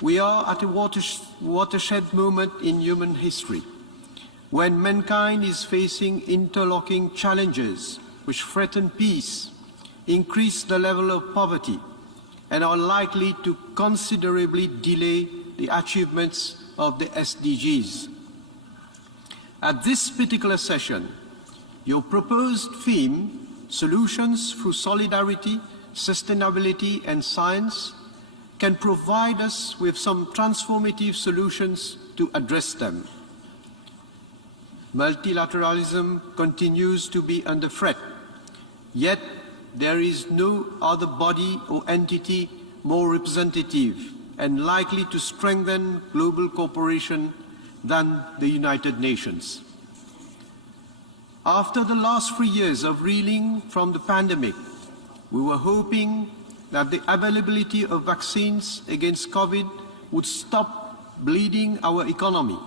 We are at a watershed moment in human history, when mankind is facing interlocking challenges which threaten peace, increase the level of poverty, and are likely to considerably delay the achievements of the SDGs. At this particular session, your proposed theme, Solutions Through Solidarity, Sustainability and Science, can provide us with some transformative solutions to address them. Multilateralism continues to be under threat, yet there is no other body or entity more representative and likely to strengthen global cooperation than the United Nations. After the last 3 years of reeling from the pandemic, we were hoping that the availability of vaccines against COVID would stop bleeding our economy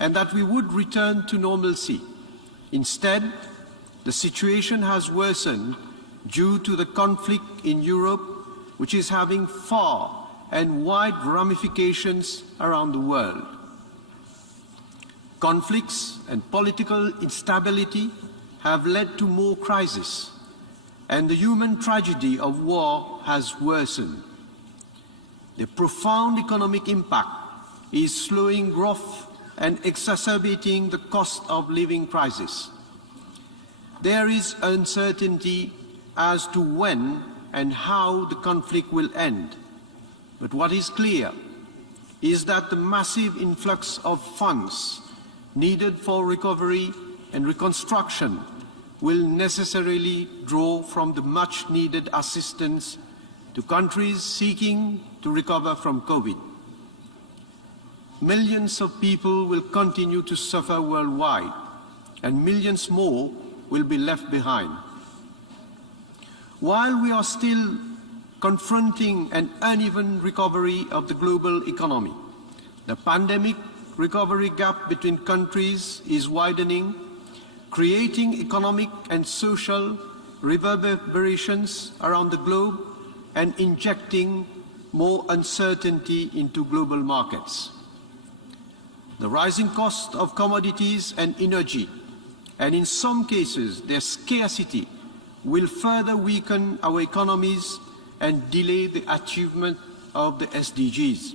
and that we would return to normalcy. Instead, the situation has worsened due to the conflict in Europe, which is having far and wide ramifications around the world. Conflicts and political instability have led to more crises, and the human tragedy of war has worsened. The profound economic impact is slowing growth and exacerbating the cost of living crisis. There is uncertainty as to when and how the conflict will end. But what is clear is that the massive influx of funds needed for recovery and reconstruction will necessarily draw from the much-needed assistance to countries seeking to recover from COVID. Millions of people will continue to suffer worldwide, and millions more will be left behind. While we are still confronting an uneven recovery of the global economy, the pandemic recovery gap between countries is widening, creating economic and social reverberations around the globe and injecting more uncertainty into global markets. The rising cost of commodities and energy, and in some cases their scarcity, will further weaken our economies and delay the achievement of the SDGs.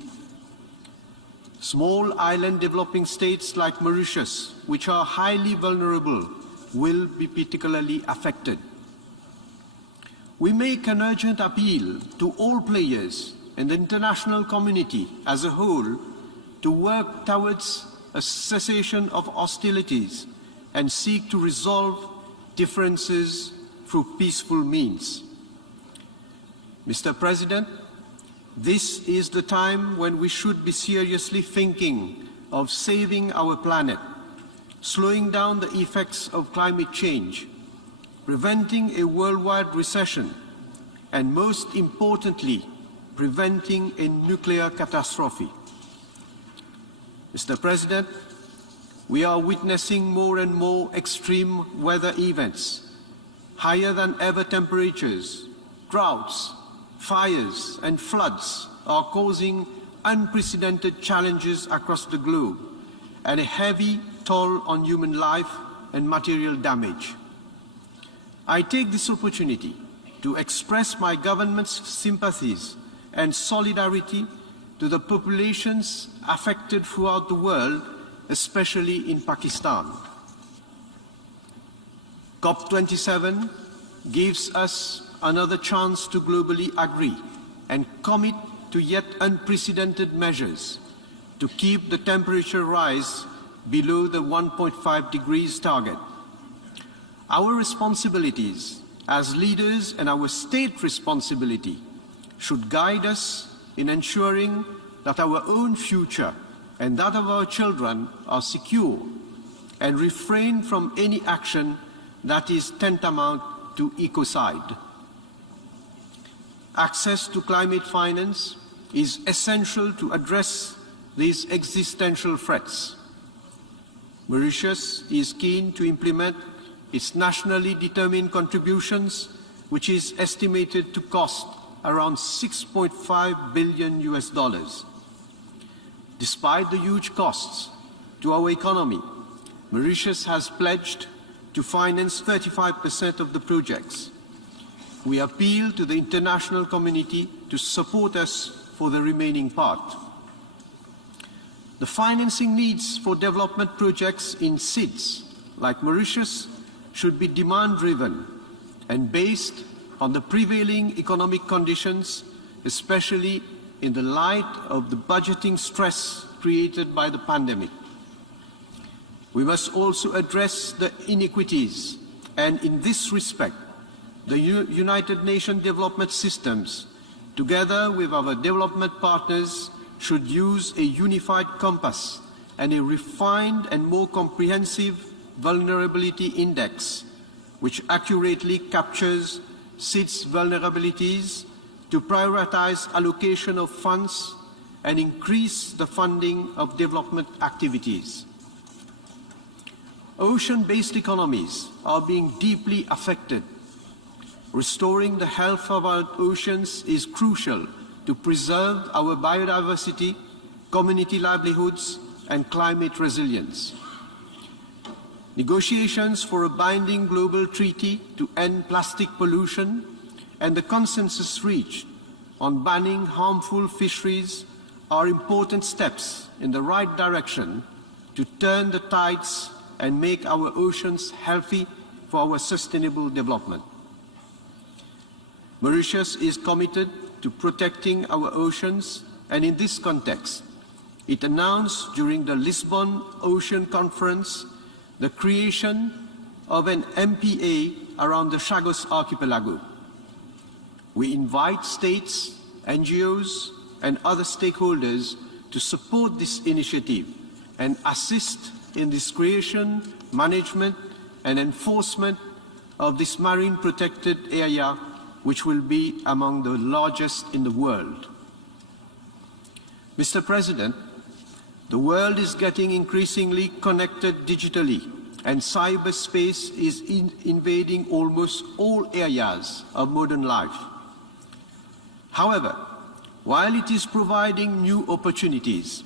Small island developing states like Mauritius, which are highly vulnerable, will be particularly affected. We make an urgent appeal to all players and the international community as a whole to work towards a cessation of hostilities and seek to resolve differences through peaceful means. Mr. President, this is the time when we should be seriously thinking of saving our planet, slowing down the effects of climate change, preventing a worldwide recession, and most importantly, preventing a nuclear catastrophe. Mr. President, we are witnessing more and more extreme weather events, higher than ever temperatures, droughts, fires and floods are causing unprecedented challenges across the globe and a heavy toll on human life and material damage. I take this opportunity to express my government's sympathies and solidarity to the populations affected throughout the world, especially in Pakistan. COP27 gives us another chance to globally agree and commit to yet unprecedented measures to keep the temperature rise below the 1.5 degrees target. Our responsibilities as leaders and our state responsibility should guide us in ensuring that our own future and that of our children are secure and refrain from any action that is tantamount to ecocide. Access to climate finance is essential to address these existential threats. Mauritius is keen to implement its nationally determined contributions, which is estimated to cost around $6.5 billion. Despite the huge costs to our economy, Mauritius has pledged to finance 35% of the projects. We appeal to the international community to support us for the remaining part. The financing needs for development projects in SIDS, like Mauritius, should be demand-driven and based on the prevailing economic conditions, especially in the light of the budgeting stress created by the pandemic. We must also address the inequities, and in this respect, the United Nations development systems, together with our development partners, should use a unified compass and a refined and more comprehensive vulnerability index, which accurately captures SIDS vulnerabilities to prioritize allocation of funds and increase the funding of development activities. Ocean-based economies are being deeply affected. Restoring the health of our oceans is crucial to preserve our biodiversity, community livelihoods, and climate resilience. Negotiations for a binding global treaty to end plastic pollution and the consensus reached on banning harmful fisheries are important steps in the right direction to turn the tides and make our oceans healthy for our sustainable development. Mauritius is committed to protecting our oceans, and in this context, it announced during the Lisbon Ocean Conference the creation of an MPA around the Chagos Archipelago. We invite states, NGOs, and other stakeholders to support this initiative and assist in this creation, management, and enforcement of this marine protected area, which will be among the largest in the world. Mr. President, the world is getting increasingly connected digitally, and cyberspace is invading almost all areas of modern life. However, while it is providing new opportunities,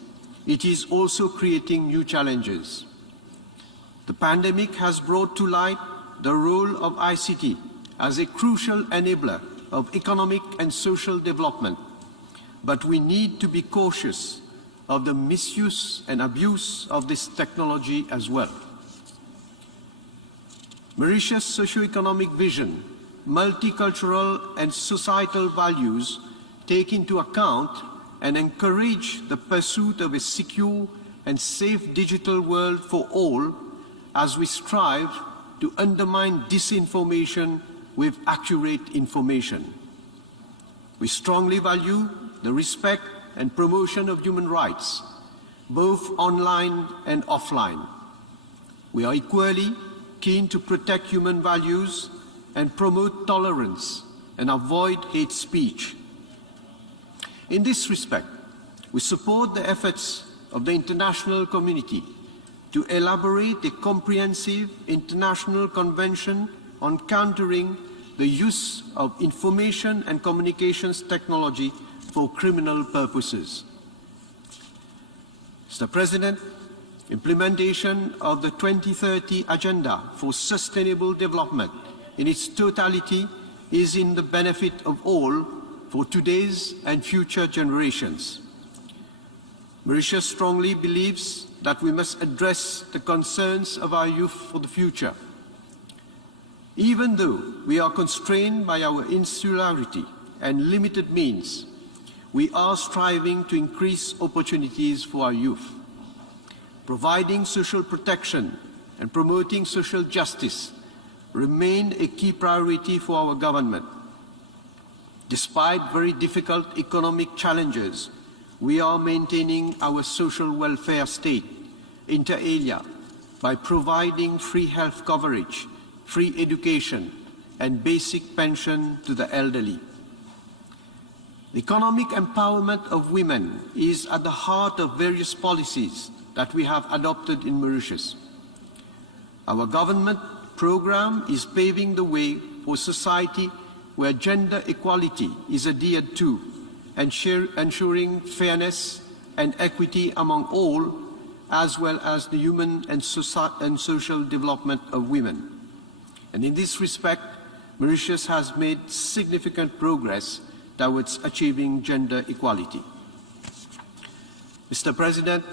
it is also creating new challenges. The pandemic has brought to light the role of ICT as a crucial enabler of economic and social development, but we need to be cautious of the misuse and abuse of this technology as well. Mauritius' socio-economic vision, multicultural and societal values take into account and encourage the pursuit of a secure and safe digital world for all as we strive to undermine disinformation with accurate information. We strongly value the respect and promotion of human rights, both online and offline. We are equally keen to protect human values and promote tolerance and avoid hate speech. In this respect, we support the efforts of the international community to elaborate a comprehensive international convention on countering the use of information and communications technology for criminal purposes. Mr. President, implementation of the 2030 Agenda for Sustainable Development in its totality is in the benefit of all for today's and future generations. Mauritius strongly believes that we must address the concerns of our youth for the future. Even though we are constrained by our insularity and limited means, we are striving to increase opportunities for our youth. Providing social protection and promoting social justice remain a key priority for our government. Despite very difficult economic challenges, we are maintaining our social welfare state, inter alia, by providing free health coverage, free education, and basic pension to the elderly. The economic empowerment of women is at the heart of various policies that we have adopted in Mauritius. Our government program is paving the way for society where gender equality is adhered to, ensuring fairness and equity among all, as well as the human and social development of women. And in this respect, Mauritius has made significant progress towards achieving gender equality. Mr. President,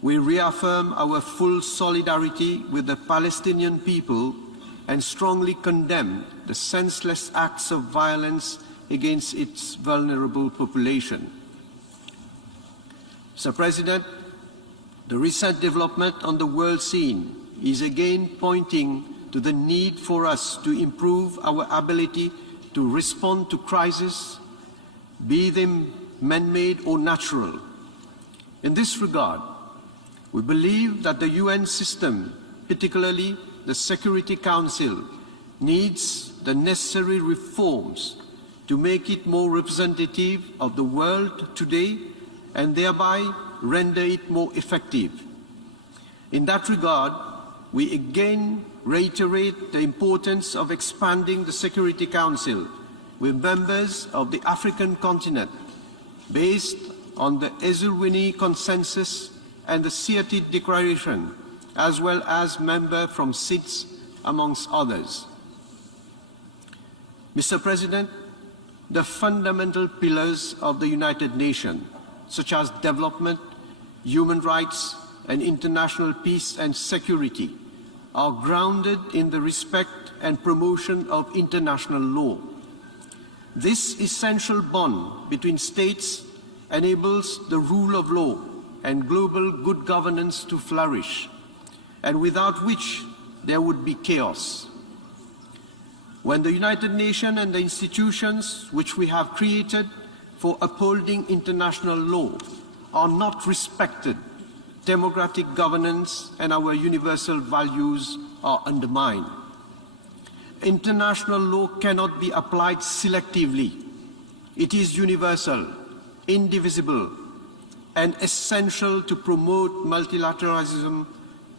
we reaffirm our full solidarity with the Palestinian people and strongly condemn the senseless acts of violence against its vulnerable population. Mr. President, the recent development on the world scene is again pointing to the need for us to improve our ability to respond to crises, be them man-made or natural. In this regard, we believe that the UN system, particularly the Security Council, needs the necessary reforms to make it more representative of the world today and thereby render it more effective. In that regard, we again reiterate the importance of expanding the Security Council with members of the African continent based on the Eswatini Consensus and the Seattle Declaration, as well as members from SIDS, amongst others. Mr. President, the fundamental pillars of the United Nations, such as development, human rights, and international peace and security, are grounded in the respect and promotion of international law. This essential bond between states enables the rule of law and global good governance to flourish, and without which there would be chaos. When the United Nations and the institutions which we have created for upholding international law are not respected, democratic governance and our universal values are undermined. International law cannot be applied selectively. It is universal, indivisible, and essential to promote multilateralism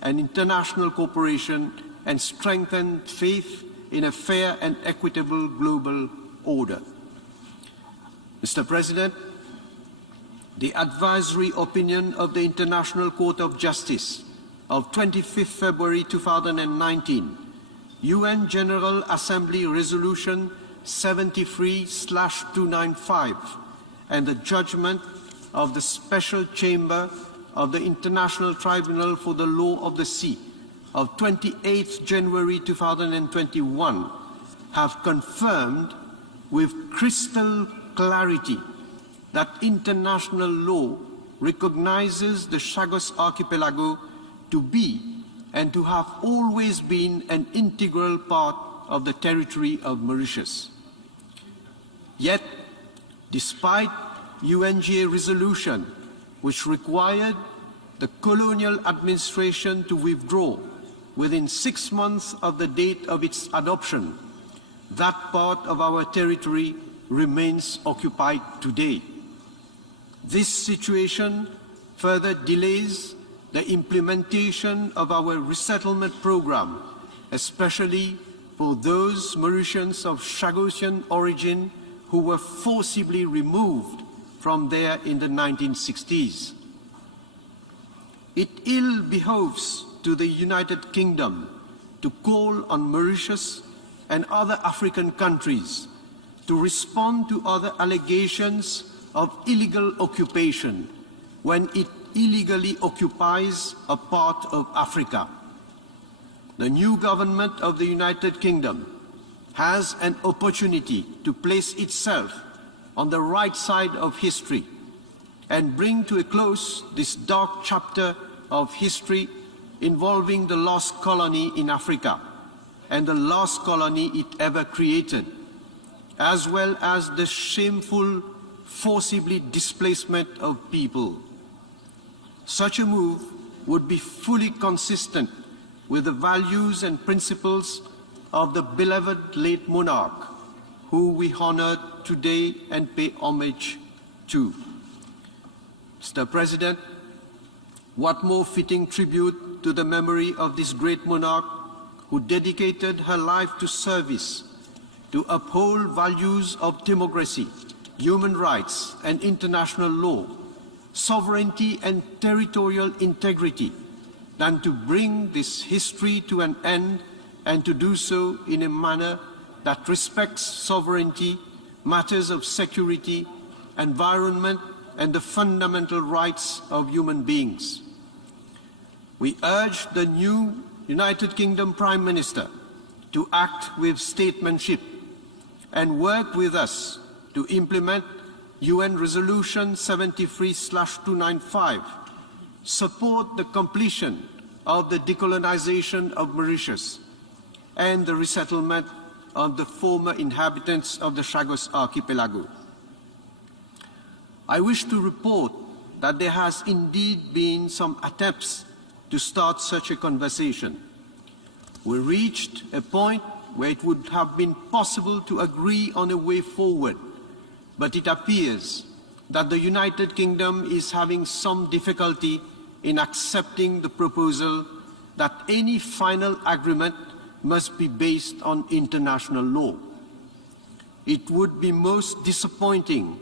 and international cooperation and strengthen faith in a fair and equitable global order. Mr. President, the advisory opinion of the International Court of Justice of 25 February 2019, UN General Assembly Resolution 73/295, and the judgment of the Special Chamber of the International Tribunal for the Law of the Sea of 28 January 2021 have confirmed with crystal clarity that international law recognizes the Chagos Archipelago to be and to have always been an integral part of the territory of Mauritius. Yet, despite UNGA resolution which required the colonial administration to withdraw within 6 months of the date of its adoption, that part of our territory remains occupied today. This situation further delays the implementation of our resettlement program, especially for those Mauritians of Chagosian origin who were forcibly removed from there in the 1960s. It ill behoves to the United Kingdom to call on Mauritius and other African countries to respond to other allegations of illegal occupation when it illegally occupies a part of Africa. The new government of the United Kingdom has an opportunity to place itself on the right side of history and bring to a close this dark chapter of history involving the lost colony in Africa and the last colony it ever created, as well as the shameful forcibly displacement of people. Such a move would be fully consistent with the values and principles of the beloved late monarch, who we honor today and pay homage to. Mr. President, what more fitting tribute to the memory of this great monarch who dedicated her life to service, to uphold values of democracy, human rights, and international law, sovereignty and territorial integrity than to bring this history to an end and to do so in a manner that respects sovereignty, matters of security, environment, and the fundamental rights of human beings. We urge the new United Kingdom Prime Minister to act with statesmanship and work with us to implement UN Resolution 73/295, support the completion of the decolonization of Mauritius and the resettlement of the former inhabitants of the Chagos Archipelago. I wish to report that there has indeed been some attempts to start such a conversation. We reached a point where it would have been possible to agree on a way forward, but it appears that the United Kingdom is having some difficulty in accepting the proposal that any final agreement must be based on international law. It would be most disappointing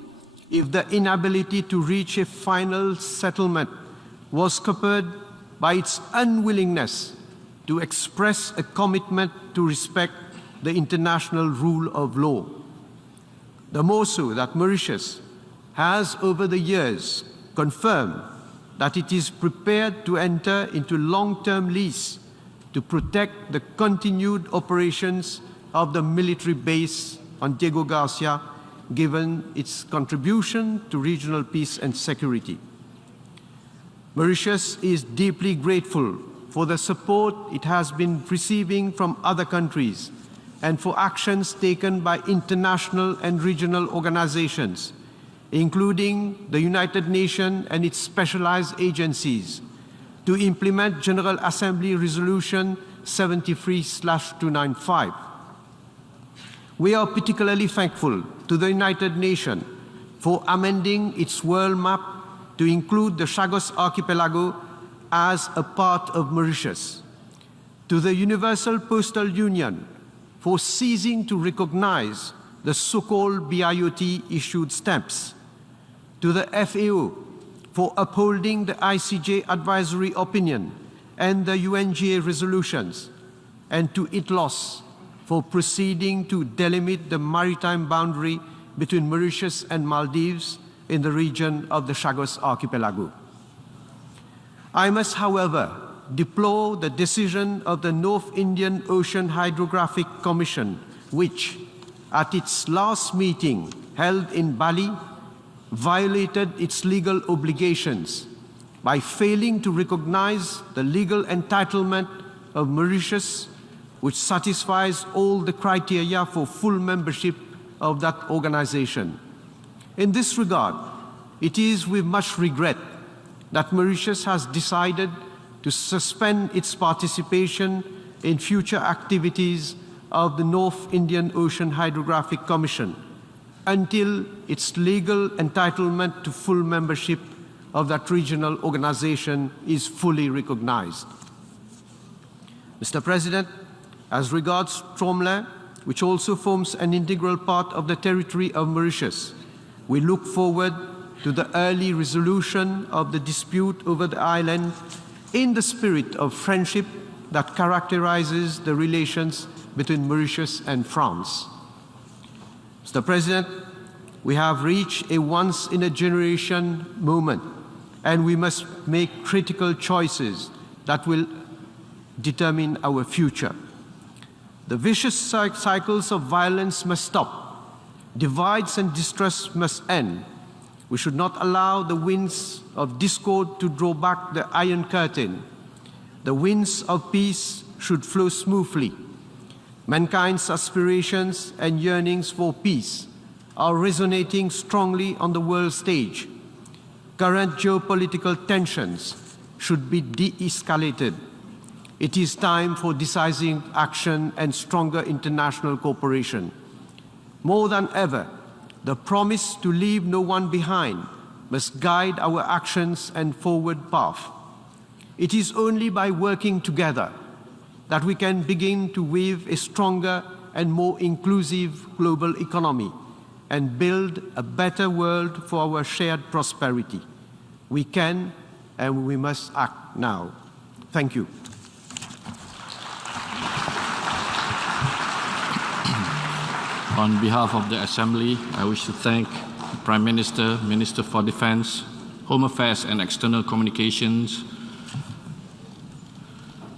if the inability to reach a final settlement was covered by its unwillingness to express a commitment to respect the international rule of law. The more so that Mauritius has over the years confirmed that it is prepared to enter into long-term lease to protect the continued operations of the military base on Diego Garcia, given its contribution to regional peace and security. Mauritius is deeply grateful for the support it has been receiving from other countries and for actions taken by international and regional organizations, including the United Nations and its specialized agencies, to implement General Assembly Resolution 73/295. We are particularly thankful to the United Nations for amending its world map to include the Chagos Archipelago as a part of Mauritius, to the Universal Postal Union for ceasing to recognize the so-called BIOT-issued stamps, to the FAO for upholding the ICJ advisory opinion and the UNGA resolutions, and to ITLOS for proceeding to delimit the maritime boundary between Mauritius and Maldives in the region of the Chagos Archipelago. I must, however, deplore the decision of the North Indian Ocean Hydrographic Commission, which, at its last meeting held in Bali, violated its legal obligations by failing to recognize the legal entitlement of Mauritius, which satisfies all the criteria for full membership of that organization. In this regard, it is with much regret that Mauritius has decided to suspend its participation in future activities of the North Indian Ocean Hydrographic Commission until its legal entitlement to full membership of that regional organization is fully recognized. Mr. President, as regards Tromley, which also forms an integral part of the territory of Mauritius, we look forward to the early resolution of the dispute over the island in the spirit of friendship that characterizes the relations between Mauritius and France. Mr. President, we have reached a once-in-a-generation moment, and we must make critical choices that will determine our future. The vicious cycles of violence must stop. Divides and distrust must end. We should not allow the winds of discord to draw back the Iron Curtain. The winds of peace should flow smoothly. Mankind's aspirations and yearnings for peace are resonating strongly on the world stage. Current geopolitical tensions should be de-escalated. It is time for decisive action and stronger international cooperation. More than ever, the promise to leave no one behind must guide our actions and forward path. It is only by working together that we can begin to weave a stronger and more inclusive global economy and build a better world for our shared prosperity. We can and we must act now. Thank you. On behalf of the Assembly, I wish to thank the Prime Minister, Minister for Defense, Home Affairs and External Communications,